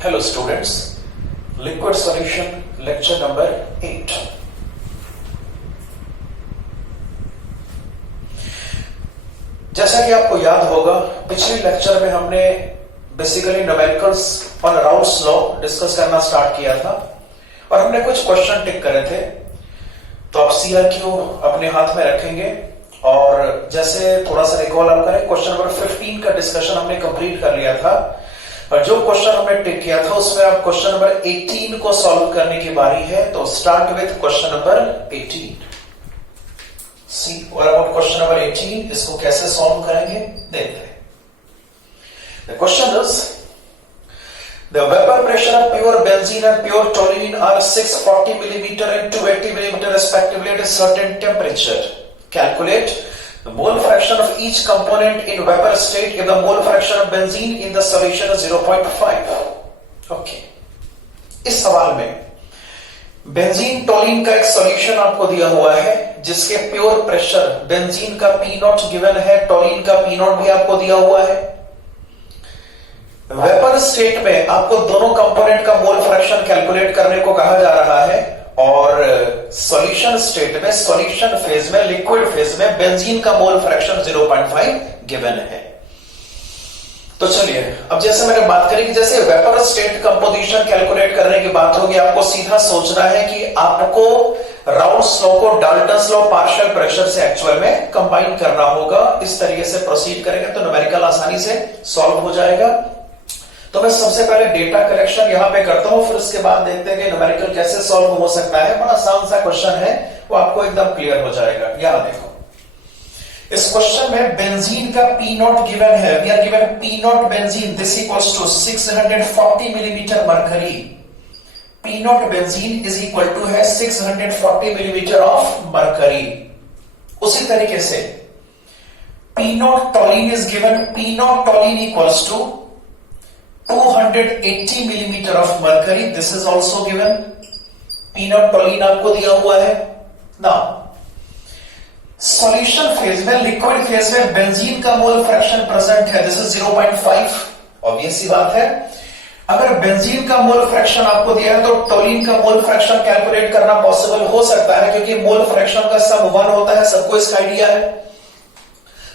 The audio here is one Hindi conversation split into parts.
Hello students, liquid solution lecture number 8. जैसा कि आपको याद होगा, पिछले लेक्चर में हमने बेसिकली न्यूमेरिकल्स और राउल्स लॉ डिस्कस करना स्टार्ट किया था और हमने कुछ क्वेश्चन टिक करे थे। तो आप CRQ अपने हाथ में रखेंगे और जैसे थोड़ा सा रिकॉल आप करें, क्वेश्चन नंबर 15 का डिस्कशन हमने कंप्लीट कर लिया था और जो क्वेश्चन हमने टिक किया था उसमें आप क्वेश्चन नंबर 18 को सॉल्व करने की बारी है। तो start with question number 18। C what about question number 18, इसको कैसे सॉल्व करेंगे देखते हैं। The question is the vapor pressure of pure benzene and pure toluene are 640 millimeter and 280 millimeter respectively at a certain temperature. Calculate the mole fraction of each component in vapor state if the mole fraction of benzene in the solution is 0.5. Okay. इस सवाल में बेंजीन टोलिन का एक सॉल्यूशन आपको दिया हुआ है जिसके प्योर प्रेशर बेंजीन का P0 गिवन है, टोलिन का P0 भी आपको दिया हुआ है। वेपर स्टेट में आपको दोनों कंपोनेंट का मोल फ्रैक्शन कैलकुलेट करने को कहा जा रहा है और सॉल्यूशन स्टेट में, सॉल्यूशन फेज में, लिक्विड फेज में बेंजीन का मोल फ्रैक्शन 0.5 गिवन है। तो चलिए अब जैसे मैंने बात करी कि जैसे वेपर स्टेट कंपोजिशन कैलकुलेट करने की बात होगी, आपको सीधा सोचना है कि आपको राउल्स लॉ को डाल्टन्स लॉ पार्शियल प्रेशर से एक्चुअल में कंबाइन करना होगा। इस तरीके से प्रोसीड करेंगे तो न्यूमेरिकल आसानी से सॉल्व हो जाएगा। तो मैं सबसे पहले डेटा कलेक्शन यहां पे करता हूं, फिर उसके बाद देखते हैं कि न्यूमेरिकल कैसे सॉल्व हो सकता है। बड़ा आसान सा क्वेश्चन है, वो आपको एकदम क्लियर हो जाएगा। यहां देखो, इस क्वेश्चन में बेंजीन का P0 गिवन है। We are given P0 benzene this equals to 640 millimetre mercury. P0 benzene is equal to है 640 मिलीमीटर ऑफ मरकरी। उसी तरीके से P0 toluene is given, P0 toluene equals to 280 millimetre of mercury. This is also given. P0 toluene आपको दिया हुआ है। नाउ सॉल्यूशन फेज में, लिक्विड फेज में बेंजीन का मोल फ्रैक्शन प्रेजेंट है, दिस इज 0.5। ऑब्वियस सी बात है, अगर बेंजीन का मोल फ्रैक्शन आपको दिया है तो टोलिन का मोल फ्रैक्शन कैलकुलेट करना पॉसिबल हो सकता है क्योंकि मोल फ्रैक्शन का सम 1 होता है, सबको इसका आइडिया है।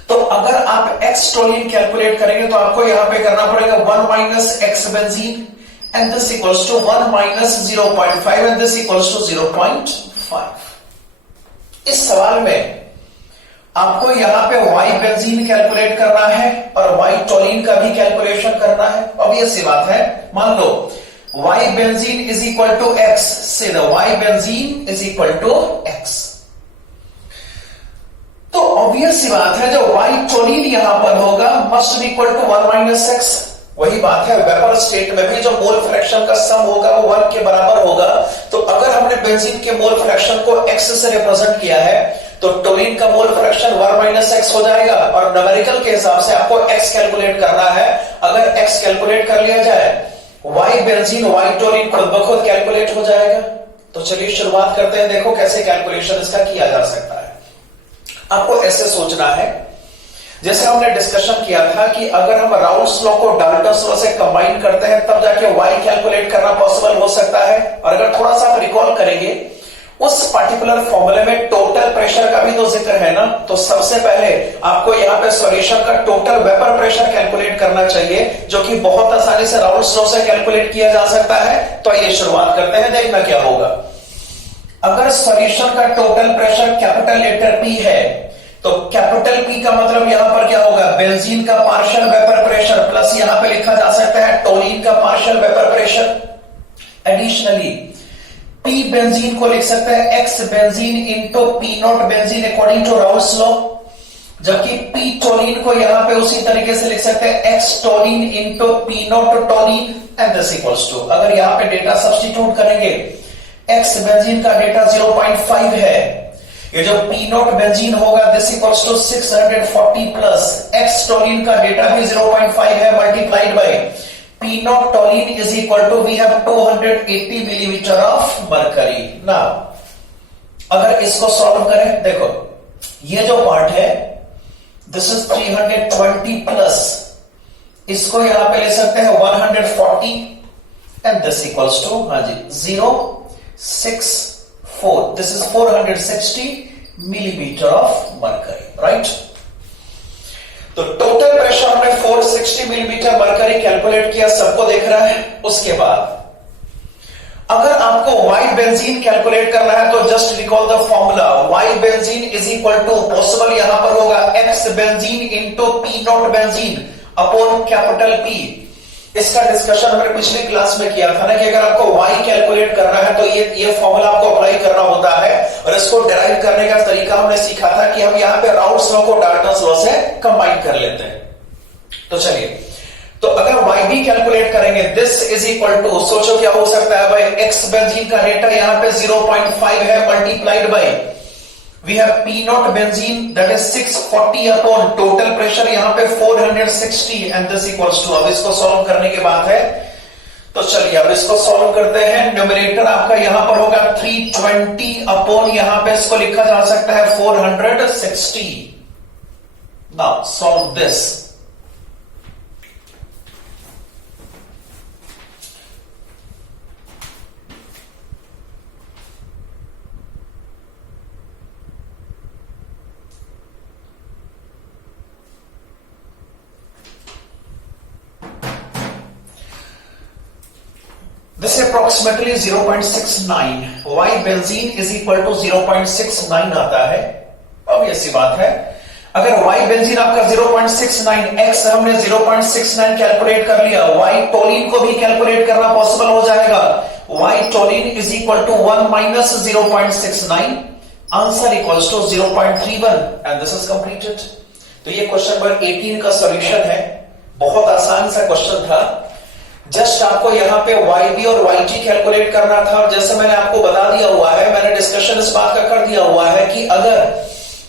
तो अगर आप x टोलिन कैलकुलेट करेंगे तो आपको यहां पे करना पड़ेगा 1 minus x benzene and this equals to 1 minus 0.5 and this equals to 0.5। इस सवाल में आपको यहां पे y बेंजीन कैलकुलेट करना है और y टोलिन का भी कैलकुलेशन करना है। ऑब्वियस सी बात है, मान लो y benzene is equal to x, say y benzene is equal to x। तो ऑब्वियस सी बात है जो y टोलिन यहां पर होगा must be equal to 1 minus x। वही बात है, वेपर स्टेट में भी जो मोल फ्रैक्शन का सम होगा वो 1 के बराबर होगा। तो अगर हमने बेंजीन के मोल फ्रैक्शन को x से रिप्रेजेंट किया है तो टोलिन का मोल फ्रैक्शन 1 माइनस x हो जाएगा और न्यूमेरिकल के हिसाब से आपको x कैलकुलेट करना है। अगर x कैलकुलेट कर लिया जाए, y बेंजीन y टोलिन खुद ब खुद कैलकुलेट हो जाएगा। तो चलिए शुरुआत करते हैं, देखो कैसे कैलकुलेशन इसका किया जा सकता है। आपको ऐसे सोचना है जैसे हमने डिस्कशन किया था कि अगर हम राउल्स लॉ को डाल्टन्स लॉ से कंबाइन करते हैं तब जाके y कैलकुलेट करना पॉसिबल हो सकता है। और अगर थोड़ा सा आप रिकॉल करेंगे, उस पर्टिकुलर फॉर्मूले में टोटल प्रेशर का भी तो जिक्र है ना। तो सबसे पहले आपको यहां पे सॉल्यूशन का टोटल वेपर प्रेशर कैलकुलेट करना चाहिए, जो कि बहुत आसानी से राउल्स लॉ से कैलकुलेट किया जा सकता है। तो ये शुरुआत करते हैं, देखना क्या होगा। अगर सॉल्यूशन का total pressure capital letter P है तो कैपिटल P का मतलब यहां पर क्या होगा, बेंजीन का पार्शियल वेपर प्रेशर प्लस यहां पे लिखा जा सकता है टोलिन का partial vapour pressure. Additionally P benzene को लिख सकते हैं x benzene into P0 benzene according to Raoult's law, जबकि P टोलिन को यहां पे उसी तरीके से लिख सकते हैं x toluene into P0 toluene and this equals to, अगर यहां पे डेटा सब्स्टिट्यूट करेंगे, x बेंजीन का डेटा 0.5 है, ये जो P0 बेंजीन होगा this equals to 640 plus x toluene का डेटा भी 0.5 है multiplied by P0 toluene is equal to we have 280 millimetre of mercury. Now अगर इसको सॉल्व करें, देखो ये जो पार्ट है दिस इज 320 प्लस, इसको यहां पे ले सकते हैं 140 एंड दिस इक्वल्स टू, हाँ जी, 064, this is 460 millimetre of mercury, right. तो टोटल प्रेशर हमने 460 मिलीमीटर मरकरी कैलकुलेट किया, सबको देख रहा है। उसके बाद अगर आपको वाई बेंजीन कैलकुलेट करना है तो just recall the formula, Y benzene is equal to, possible यहां पर होगा X benzene into P not benzene upon capital P. इसका डिस्कशन हमने पिछली क्लास में किया था ना कि अगर आपको वाई कैलकुलेट करना है तो ये फॉर्मूला आपको अप्लाई करना होता है, और इसको डिराइव करने का तरीका हमने सीखा था कि हम यहां पे राउल्ट्स लॉ को डाल्टन्स लॉ से कंबाइन कर लेते हैं। तो चलिए, तो अगर वाई बी कैलकुलेट करेंगे, दिस इज इक्वल टू, सोचो क्या हो सकता है भाई, एक्स बेंजीन का रेट यहां पे 0.5 है, multiplied by we have P not benzene that is 640 upon total pressure यहां पे 460 एंड दिस इक्वल्स टू, अब इसको सॉल्व करने के बाद है, तो चलिए अब इसको सॉल्व करते हैं। न्यूमरेटर आपका यहां पर होगा 320 अपॉन यहां पे इसको लिखा जा सकता है 460। Now solve this, this is approximately 0.69, y benzene is equal to 0.69 आता है। अब ये सी बात है, अगर y बेंजीन आपका 0.69, x हमने 0.69 कैलकुलेट कर लिया, y टोलिन को भी कैलकुलेट करना पॉसिबल हो जाएगा। y toluene is equal to 1 minus 0.69, answer equals to 0.31 and this is completed. तो ये क्वेश्चन नंबर 18 का सॉल्यूशन है, बहुत आसान सा क्वेश्चन था। जस्ट आपको यहां पे YB और YT कैलकुलेट करना था, और जैसे मैंने आपको बता दिया हुआ है, मैंने डिस्कशन इस बात का कर दिया हुआ है कि अगर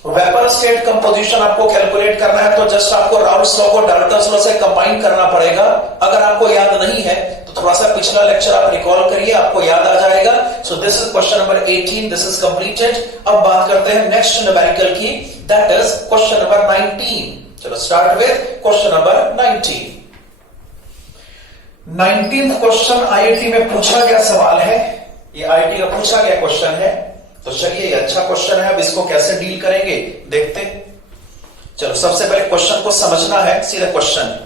वेपर स्टेट कंपोजिशन आपको कैलकुलेट करना है तो जस्ट आपको राउल्ट्स लॉ को डाल्टन्स लॉ से कंबाइन करना पड़ेगा। अगर आपको याद नहीं है तो थोड़ा सा पिछला लेक्चर आप रिकॉल करिए, आपको याद आ जाएगा। सो this is question number 18, this is completed. अब बात करते हैं नेक्स्ट न्यूमेरिकल की, दैट इज क्वेश्चन नंबर 19। चलो start with question number 19। 19th question IIT में पूछा गया सवाल है, ये आईआईटी का पूछा गया क्वेश्चन है। तो चलिए, ये अच्छा क्वेश्चन है, अब इसको कैसे डील करेंगे देखते हैं। चलो सबसे पहले क्वेश्चन को समझना है, सीधा question.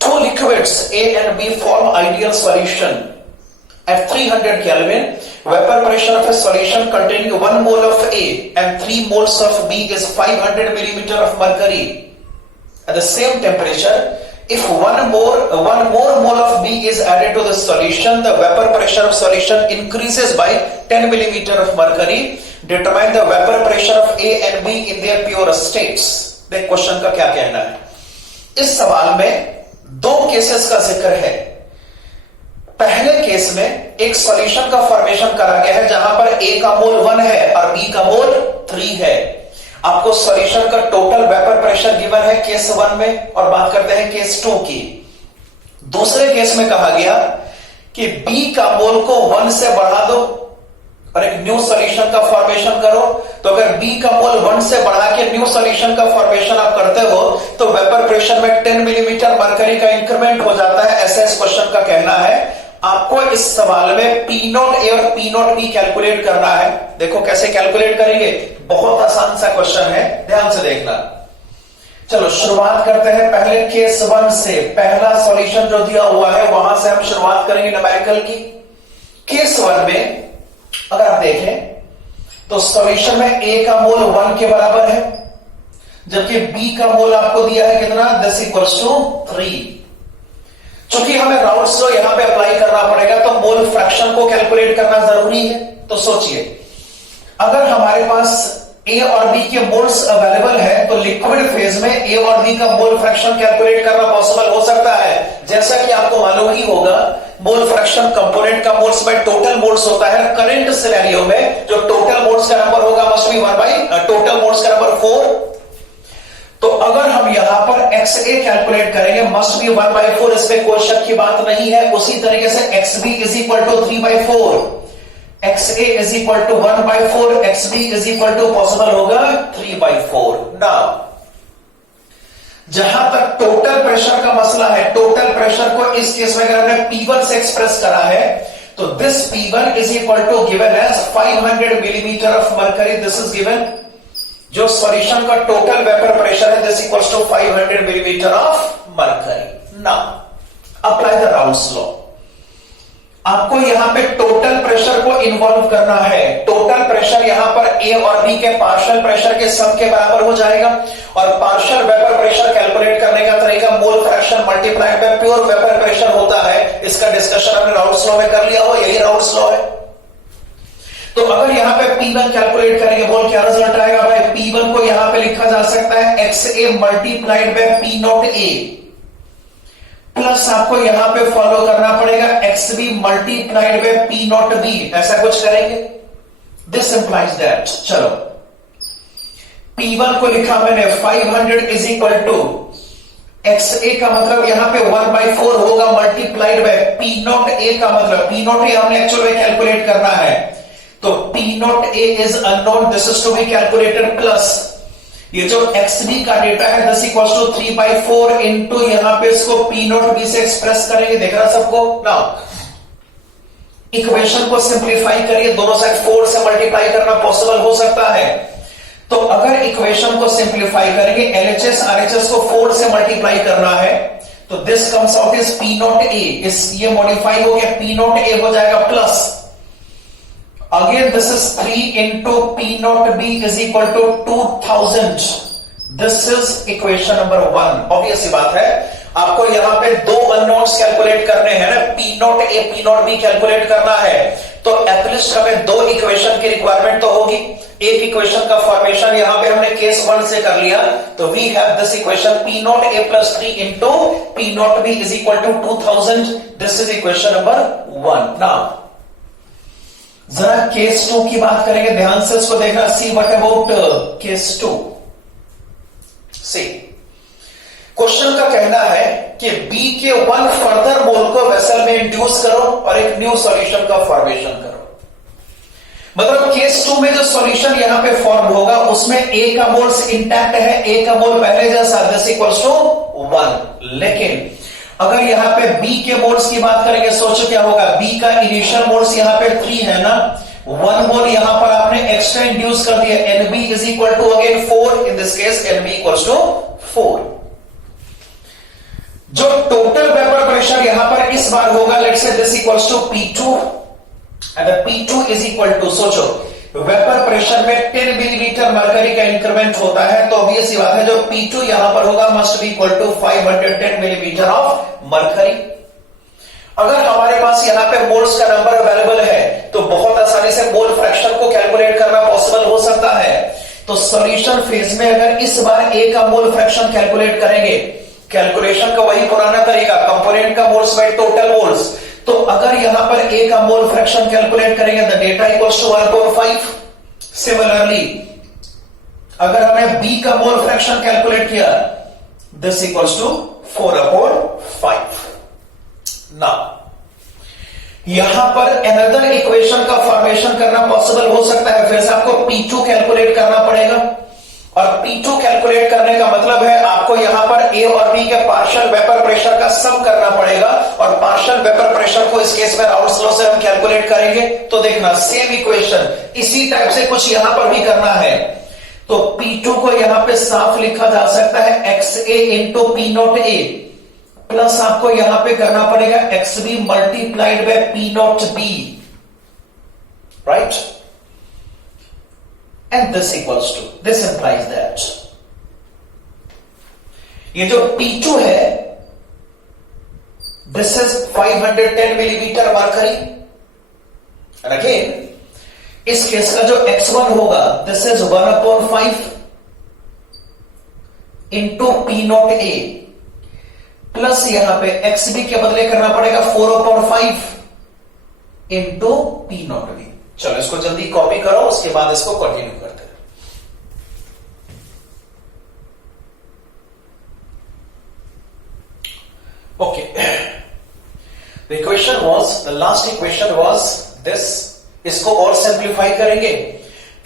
Two liquids A and B form ideal solution at 300 Kelvin. Vapor pressure of a solution containing 1 mole of A and 3 moles of B is 500 millimeter of mercury. At the same temperature, if one more mole of B is added to the solution, the vapor pressure of solution increases by 10 millimeter of mercury. Determine the vapor pressure of A and B in their pure states. देख क्वेश्चन का क्या कहना है। इस सवाल में दो केसेस का जिक्र है। पहले केस में एक सॉल्यूशन का फॉर्मेशन करा गया है जहां पर A का मोल 1 है और B का मोल 3 है। आपको सॉल्यूशन का टोटल वेपर प्रेशर गिवन है केस 1 में, और बात करते हैं केस 2 की। दूसरे केस में कहा गया कि B का मोल को 1 से बढ़ा दो और एक न्यू सॉल्यूशन का फॉर्मेशन करो। तो अगर B का मोल 1 से बढ़ा के न्यू सॉल्यूशन का फॉर्मेशन आप करते हो तो वेपर प्रेशर में 10 मिलीमीटर मरकरी का इंक्रीमेंट हो जाता है, ऐसा इस क्वेश्चन का कहना है। आपको इस सवाल में P0A और P0B कैलकुलेट करना है। देखो कैसे कैलकुलेट करेंगे, बहुत आसान सा क्वेश्चन है, ध्यान से देखना। चलो शुरुआत करते हैं पहले केस 1 से। पहला सॉल्यूशन जो दिया हुआ है वहां से हम शुरुआत करेंगे न्यूमेरिकल की। केस 1 में अगर आप देखें तो सॉल्यूशन में A का मोल 1 के बराबर है, जबकि B का मोल आपको दिया है कितना, 10 इक्वल्स टू 3। चूंकि हमें राउल्ट्स लॉ यहां पे अप्लाई करना पड़ेगा तो मोल फ्रैक्शन को कैलकुलेट करना जरूरी है। तो सोचिए, अगर हमारे पास A और B के मोल्स अवेलेबल है तो लिक्विड फेज में A और B का मोल फ्रैक्शन कैलकुलेट करना पॉसिबल हो सकता है। जैसा कि आपको मालूम ही होगा, मोल फ्रैक्शन कंपोनेंट का मोल्स बाय टोटल मोल्स होता है। करंट सिनेरियो में जो टोटल मोल्स का नंबर होगा must B 1 by total moles का नंबर 4। तो अगर हम यहां पर XA कैलकुलेट करेंगे मस्ट बी 1/4, इसमें कोई शक की बात नहीं है। उसी तरीके से XB is equal to 3/4, XA is equal to 1/4, XB is equal to possible होगा 3/4। नाउ जहां तक टोटल प्रेशर का मसला है, टोटल प्रेशर को इस केस में अगर हमने P1 से एक्सप्रेस करा है तो this P1 is equal to given as 500 millimetre of mercury. This is given, जो सॉल्यूशन का टोटल वेपर प्रेशर है this equals to 500 millimetre of mercury. Now apply the Raoult's law. आपको यहां पे टोटल प्रेशर को इन्वॉल्व करना है। टोटल प्रेशर यहां पर ए और बी के पार्शियल प्रेशर के सम के बराबर हो जाएगा और पार्शियल वेपर प्रेशर कैलकुलेट करने का तरीका mole fraction multiplied by pure vapour pressure होता है। इसका डिस्कशन हमने राउल्स लॉ में कर लिया हो, यही राउल्स लॉ है। तो अगर यहां पे P1 कैलकुलेट करेंगे, बोल क्या रिजल्ट आएगा भाई? P1 को यहां पे लिखा जा सकता है XA multiplied by P not A plus आपको यहां पे फॉलो करना पड़ेगा XB multiplied by P not B। ऐसा कुछ करेंगे, दिस इंप्लाइज दैट। चलो P1 को लिखा मैंने 500 इज इक्वल टू XA का मतलब यहां पे 1/4 होगा multiplied by P not A का मतलब P नॉट A हमने एक्चुअल में कैलकुलेट करना है तो P not A is unknown, this is to be calculated plus ये जो XB का डेटा है दिस इक्वल्स टू 3/4 इंटू यहां पे इसको P नॉट B से एक्सप्रेस करेंगे। देख रहा सबको? नाउ इक्वेशन को सिंप्लीफाई करिए, दोनों साइड 4 से मल्टीप्लाई करना पॉसिबल हो सकता है। तो अगर इक्वेशन को सिंप्लीफाई करेंगे, LHS RHS को 4 से मल्टीप्लाई करना है तो this comes out is P not A। इस ये मॉडिफाई हो गया, P नॉट A हो जाएगा plus again this is 3 into P naught B is equal to 2000। this is equation number 1। obvious बात है, आपको यहां पे दो अननोन्स कैलकुलेट करने हैं ना, P not A P not B calculate करना है तो एटलीस्ट हमें दो इक्वेशन की रिक्वायरमेंट तो होगी। एक इक्वेशन का फॉर्मेशन यहां पे हमने केस 1 से कर लिया तो we have this equation P not A plus 3 into P not B is equal to 2000। This is equation number 1। नाउ जरा केस 2 की बात करेंगे, ध्यान से इसको देखना। See what about case 2। See question का कहना है कि बी के 1 फर्दर मोल को वेसल में इंड्यूस करो और एक न्यू सॉल्यूशन का फॉर्मेशन करो। मतलब केस 2 में जो सॉल्यूशन यहां पे फॉर्म होगा उसमें ए का मोल्स इंटैक्ट है, ए का मोल पहले जैसा दिस इक्वल्स टू 1। लेकिन अगर यहां पे B के मोल्स की बात करेंगे, सोचो क्या होगा। B का इनिशियल मोल्स यहां पे 3 है ना, 1 मोल यहां पर आपने एक्स्ट्रा इंड्यूस कर दिया, NB is equal to again 4। In this case NB equals to 4। जो टोटल वेपर प्रेशर यहां पर इस बार होगा, let's say this equals to P2 and P2 is equal to, सोचो वेपर प्रेशर में 10 मिलीमीटर मरकरी का इंक्रीमेंट होता है तो ऑब्वियस सी बात है जो P2 यहां पर होगा must be equal to 510 millimetre of mercury. अगर हमारे पास यहां पे मोल्स का नंबर अवेलेबल है तो बहुत आसानी से मोल फ्रैक्शन को कैलकुलेट करना पॉसिबल हो सकता है। तो सॉल्यूशन फेज में अगर इस बार ए का मोल फ्रैक्शन कैलकुलेट करेंगे, कैलकुलेशन का वही पुराना तरीका, कंपोनेंट का मोल्स बाय टोटल मोल्स। तो अगर यहां पर ए का मोल फ्रैक्शन कैलकुलेट करेंगे the data equals to 1/5। Similarly अगर हमें बी का मोल फ्रैक्शन कैलकुलेट किया दिस इक्वल्स टू 4/5। नाउ यहां पर अनदर इक्वेशन का फॉर्मेशन करना पॉसिबल हो सकता है। फिर से आपको P2 कैलकुलेट करना पड़ेगा और P2 कैलकुलेट करने का मतलब है आपको यहां पर A और B के पार्शियल वेपर प्रेशर का सम करना पड़ेगा और पार्शियल वेपर प्रेशर को इस केस में राउल्स लॉ से हम कैलकुलेट करेंगे। तो देखना सेम इक्वेशन इसी टाइप से कुछ यहां पर भी करना है। तो P2 को यहां पे साफ लिखा जा सकता है XA into P not A plus आपको यहां पे करना पड़ेगा XB multiplied by P not B, right? And this equals to, this implies that ये जो P2 है this is 510 millimetre mercury and again इस केस का जो X1 होगा this is 1/5 into P not A plus यहां पे XB के बदले करना पड़ेगा 4/5 इंटू P नॉट B। चलो इसको जल्दी कॉपी करो, उसके बाद इसको कंटिन्यू करते हैं। Okay, the equation was, the last equation was this. इसको और सिंप्लीफाई करेंगे,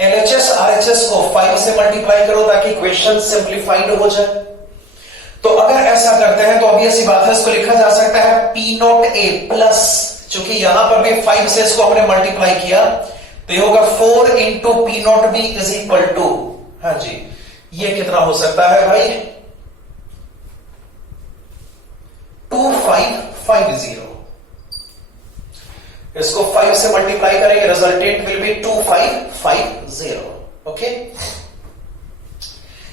LHS RHS को 5 से मल्टीप्लाई करो ताकि इक्वेशन सिंप्लीफाइड हो जाए। ऐसा करते हैं तो ऑब्वियस सी बात है, इसको लिखा जा सकता है पी नॉट ए प्लस, चूंकि यहां पर भी 5 से इसको हमने मल्टीप्लाई किया तो ये होगा 4 into P naught B is equal to, हाँ जी, ये कितना हो सकता है भाई, 2550। इसको 5 से मल्टीप्लाई करेंगे, resultant will be 2550। Okay,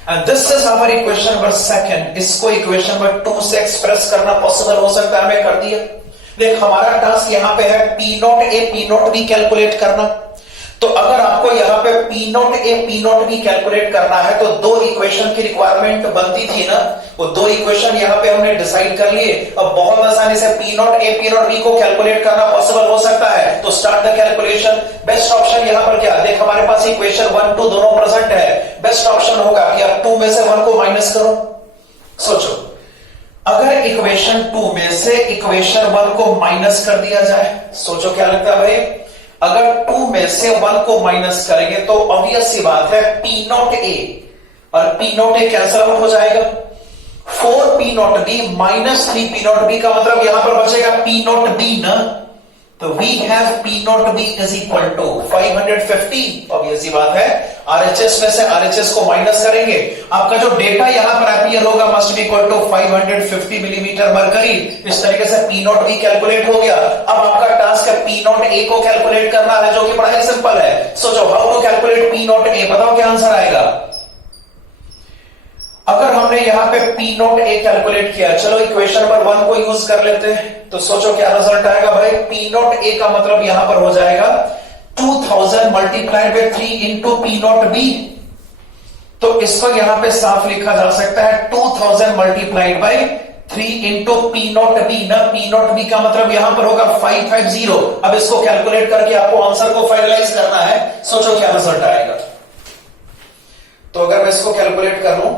and this is our equation number second. इसको इक्वेशन नंबर 2 से एक्सप्रेस करना पॉसिबल हो सकता है, हमें कर दिया। देख, हमारा टास्क यहां पे है P naught A P naught B calculate करना। तो अगर आपको यहां पे P naught A P naught B calculate करना है तो दो इक्वेशन की रिक्वायरमेंट बनती थी ना, वो दो इक्वेशन यहां पे हमने डिसाइड कर लिए। अब बहुत आसानी से P naught A P naught B को कैलकुलेट करना पॉसिबल हो सकता है। तो start the calculation. Best option यहां पर क्या, देख हमारे पास इक्वेशन 1 2 दोनों प्रेजेंट है। बेस्ट ऑप्शन होगा कि आप 2 में से 1 को माइनस करो। सोचो, अगर इक्वेशन 2 में से इक्वेशन 1 को माइनस कर दिया जाए, सोचो क्या लगता है भाई, अगर 2 में से 1 को माइनस करेंगे तो ऑब्वियस सी बात है पी नॉट ए और पी नॉट ए कैंसिल आउट हो जाएगा। 4 P naught B minus 3 P naught B का मतलब यहां पर बचेगा पी नॉट बी ना, तो we have P naught B is equal to 550। Obvious सी बात है, आरएचएस में से आरएचएस को माइनस करेंगे, आपका जो डेटा यहां पर अपीयर होगा must be equal to 550 millimetre mercury. इस तरीके से पी नॉट बी कैलकुलेट हो गया। अब आपका टास्क है पी नॉट ए को कैलकुलेट करना है, जो कि बड़ा ही सिंपल है। सोचो, how to calculate P naught A, बताओ क्या आंसर आएगा। अगर हमने यहां पे पी नॉट ए कैलकुलेट किया, चलो इक्वेशन नंबर 1 को यूज कर लेते हैं, तो सोचो क्या रिजल्ट आएगा भाई। पी नॉट ए का मतलब यहां पर हो जाएगा 2000 multiplied by 3 into P naught B. तो इसको यहां पे साफ लिखा जा सकता है 2000 multiplied by 3 into P naught B ना। पी नॉट बी का मतलब यहां पर होगा 550। अब इसको कैलकुलेट करके आपको आंसर को फाइनलाइज करना है। सोचो क्या रिजल्ट आएगा। तो अगर मैं इसको कैलकुलेट कर लूं,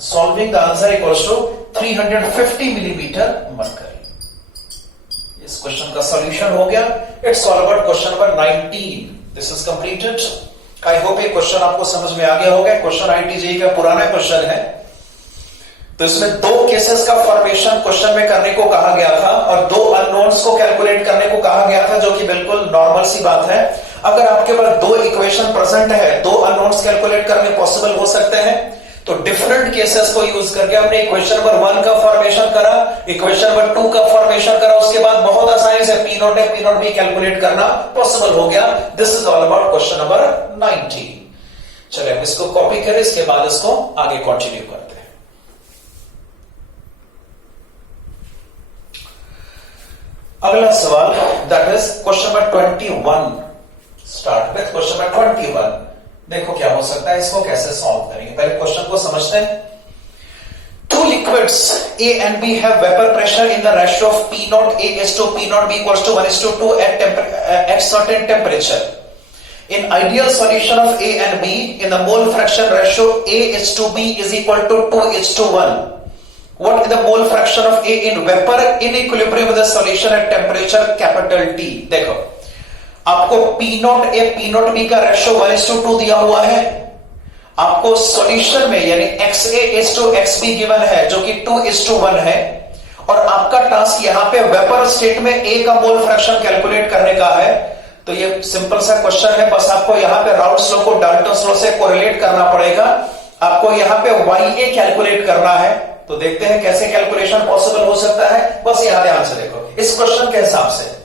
solving the answer equals to 350 millimetre mercury. इस क्वेश्चन का सॉल्यूशन हो गया। It's all about question number 19। This is completed. I hope ये क्वेश्चन आपको समझ में आ गया होगा। क्वेश्चन आईटीजेई का पुराना क्वेश्चन है, तो इसमें 2 केसेस का फॉर्मेशन क्वेश्चन में करने को कहा गया था और 2 अननोन्स को कैलकुलेट करने को कहा गया था, जो कि बिल्कुल नॉर्मल सी बात है। अगर आपके पास 2 इक्वेशन प्रेजेंट है, 2 अननोन्स कैलकुलेट करने पॉसिबल हो सकते हैं। तो डिफरेंट केसेस को यूज करके हमने इक्वेशन नंबर 1 का फॉर्मेशन करा, इक्वेशन नंबर 2 का फॉर्मेशन करा, उसके बाद बहुत आसानी से P naught A P naught B calculate करना पॉसिबल हो गया। This is all about question number 19। चलिए हम इसको कॉपी करें, इसके बाद इसको आगे कंटिन्यू करते हैं। अगला सवाल, that is question number 21। Start with question number 21। देखो क्या हो सकता है, इसको कैसे सॉल्व करेंगे। पहले क्वेश्चन को समझते हैं। 2 liquids A and B have vapor pressure in the ratio of P naught A is to P naught B equals to 1:2 at certain temperature. In ideal solution of A and B, in the mole fraction ratio A is to B is equal to 2:1. What is the mole fraction of A in vapor in equilibrium with the solution at temperature capital T? देखो, आपको P naught A P naught B का रेशियो 1:2 दिया हुआ है। आपको सॉल्यूशन में यानी XA:XB गिवन है, जो कि 2:1 है। और आपका टास्क यहां पे वेपर स्टेट में ए का मोल फ्रैक्शन कैलकुलेट करने का है। तो ये सिंपल सा क्वेश्चन है, बस आपको यहां पे राउल्ट्स लॉ को डाल्टन्स लॉ से कोरिलेट करना पड़ेगा। आपको यहां पे YA कैलकुलेट करना है। तो देखते हैं कैसे कैलकुलेशन पॉसिबल हो सकता है। बस यहां ध्यान से देखो इस क्वेश्चन के हिसाब से।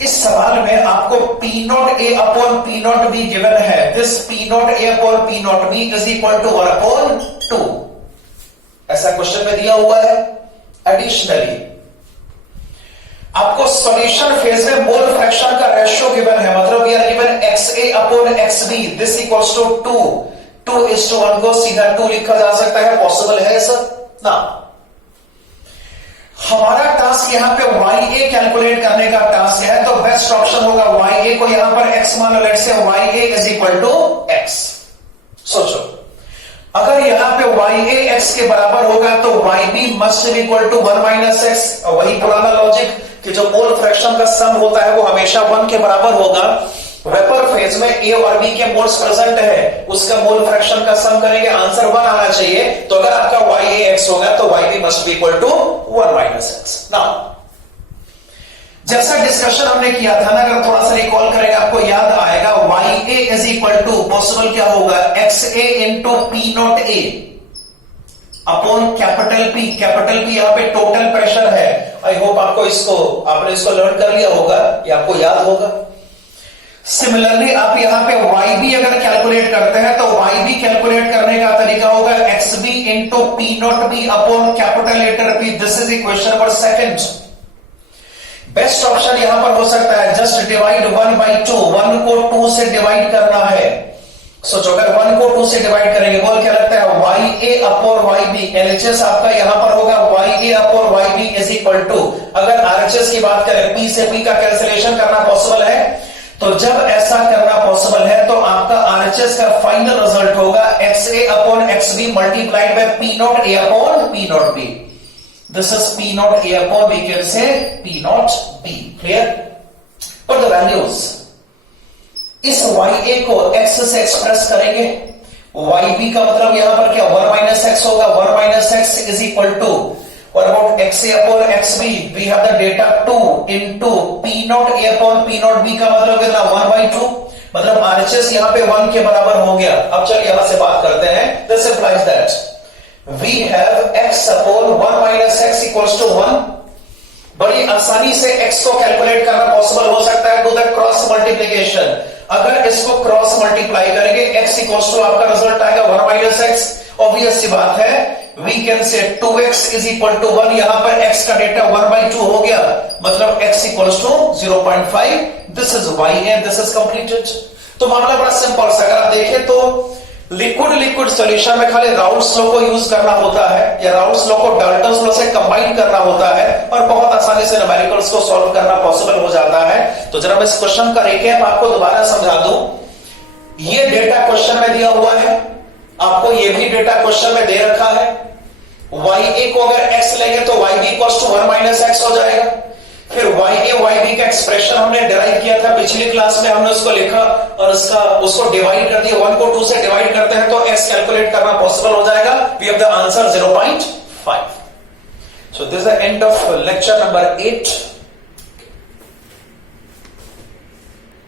इस सवाल में आपको P naught A upon P naught B given है। This P naught A upon P naught B is equal to 1/2 ऐसा क्वेश्चन में दिया हुआ है। एडिशनली आपको सॉल्यूशन फेज में मोल फ्रैक्शन का रेशियो गिवन है, मतलब we are given XA upon XB this equals to 2:1 को सीधा 2 लिखा जा सकता है। पॉसिबल है सर ना। हमारा टास्क यहां पे YA कैलकुलेट करने का टास्क है, तो बेस्ट ऑप्शन होगा YA को यहां पर X मान लो। Let's say YA is equal to X। सोचो, अगर यहां पे ya x के बराबर होगा तो yb must be equal to 1 minus X. वही पुराना लॉजिक कि जो मोल फ्रैक्शन का सम होता है वो हमेशा 1 के बराबर होगा। वेपर फेज में a और b के मोल्स प्रेजेंट है, उसका मोल फ्रैक्शन का सम करेंगे, आंसर 1 आना चाहिए। तो अगर आपका ya x होगा तो yb must be equal to 1 minus X. Now जैसा डिस्कशन हमने किया था ना, अगर थोड़ा सा रिकॉल करेंगे आपको याद आएगा, YA is equal to possible क्या होगा, XA into P naught A upon capital P। Capital P यहां पे टोटल प्रेशर है। आई होप आपने इसको लर्न कर लिया होगा, ये आपको याद होगा। सिमिलरली आप यहां पे YB अगर कैलकुलेट करते हैं तो YB कैलकुलेट करने का तरीका होगा XB into P naught B upon capital letter P। This is equation number second. Best option यहां पर हो सकता है जस्ट डिवाइड 1 बाई 2। 1 को 2 से डिवाइड करना है। सोचो अगर 1 को 2 से डिवाइड करेंगे, बोल क्या लगता है, YA अपॉन YB। LHS आपका यहां पर होगा YA upon YB is equal to, अगर RHS की बात करें, P से P का कैंसिलेशन करना पॉसिबल है, तो जब ऐसा करना पॉसिबल है तो आपका RHS का फाइनल रिजल्ट होगा XA upon XB multiplied by P not A upon P not B। This is P naught A upon, we can say P naught B. Clear? But the values, इस YA को X से एक्सप्रेस करेंगे, YB का मतलब यहां पर क्या 1 माइनस एक्स होगा। 1 minus X is equal to, what about XA upon XB? We have the data 2 into P naught A upon P naught B का मतलब कितना 1 by 2। मतलब RHS यहां पे 1 के बराबर हो गया। अब चलिए यहां से बात करते हैं। This implies that we have x upon 1 minus x equals to 1। बड़ी आसानी से x को कैलकुलेट करना पॉसिबल हो सकता है। Do the cross multiplication. अगर इसको क्रॉस मल्टीप्लाई करेंगे x इक्वल्स टू आपका रिजल्ट आएगा 1 माइनस एक्स। ऑब्वियस सी बात है, we can say 2x is equal to 1। यहां पर x का डेटा 1 by 2 हो गया, मतलब x equals to 0.5। This is y and this is completed. तो मामला बड़ा सिंपल सा, अगर आप देखें तो लिक्विड सॉल्यूशन में खाली राउल्स लॉ को यूज करना होता है, या राउल्स लॉ को डाल्टन्स लॉ से कंबाइन करना होता है, और बहुत आसानी से न्यूमेरिकल्स को सॉल्व करना पॉसिबल हो जाता है। तो जरा मैं इस क्वेश्चन का रिकैप आपको दोबारा समझा दूं। ये डेटा क्वेश्चन में दिया हुआ है, आपको ये भी डेटा क्वेश्चन में दे रखा है। YA को अगर x लेंगे तो YB equals to 1 minus X हो जाएगा। फिर YA YB का एक्सप्रेशन हमने डिराइव किया था पिछली क्लास में, हमने उसको लिखा और उसको डिवाइड कर दिया। 1 को 2 से डिवाइड करते हैं तो x कैलकुलेट करना पॉसिबल हो जाएगा। We have the answer 0.5। So this is the end of lecture number 8।